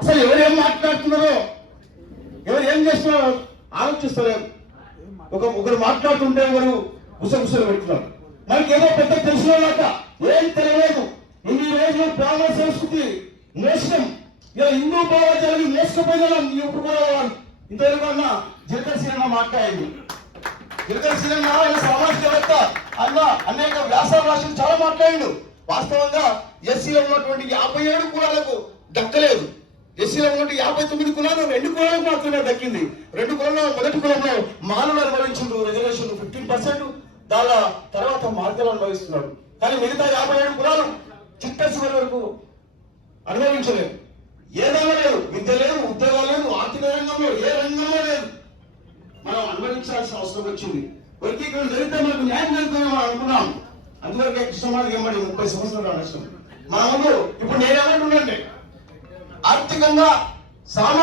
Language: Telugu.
అసలు ఎవరు ఏం మాట్లాడుతున్నారో, ఎవరు ఏం చేస్తున్నారో ఆలోచిస్తలేరు. ఒకరు మాట్లాడుతుంటే ఎవరు గుసగుసలు పెడుతున్నారు. మనకి ఏదో పెద్ద తెలిసినలాక ఏం తెలియలేదు. ఇన్ని రోజులు బ్రాహ్మణ సంస్కృతి మోసం, ఇలా హిందూ భావజాలని మోసపోయిన ఇప్పుడు ఇంతవరకు జిల్కర్ మాట్లాడింది. జిల్కర్ ఆయన సామాజికవేత్త అన్న అనేక వ్యాసాలు రాసి చాలా మాట్లాడిండు. వాస్తవంగా ఎస్సీలో ఉన్నటువంటి 57 కులాలకు దక్కలేదు. ఎస్సీలో ఉన్నటువంటి 59 కులాలు 2 కులాలకు మాత్రమే దక్కింది. 2 కులంలో మొదటి కులంలో మాలలు అనుభవించిండ్రు రిజర్వేషన్ 15%, దాని తర్వాత మార్గాలు అనుభవిస్తున్నాడు. కానీ మిగతా 57 కులాలు చిట్ట చివరి వరకు అనుభవించలేదు. ఏదైనా లేదు, విద్య లేదు, ఉద్యోగాలు లేదు, ఆర్థిక రంగంలో ఏ రంగంలో లేదు. మనం అనుభవించాల్సిన అవసరం వచ్చింది. వర్గీకరణ జరిగితే మనకు న్యాయం జరుగుతుందని మనం అనుకున్నాం. అందువరకే కృష్ణమాదికి ఏమడి 30 సంవత్సరాలు నష్టం. మన ముందు ఇప్పుడు నేనేమంటున్నానంటే ఆర్థికంగా సామాజిక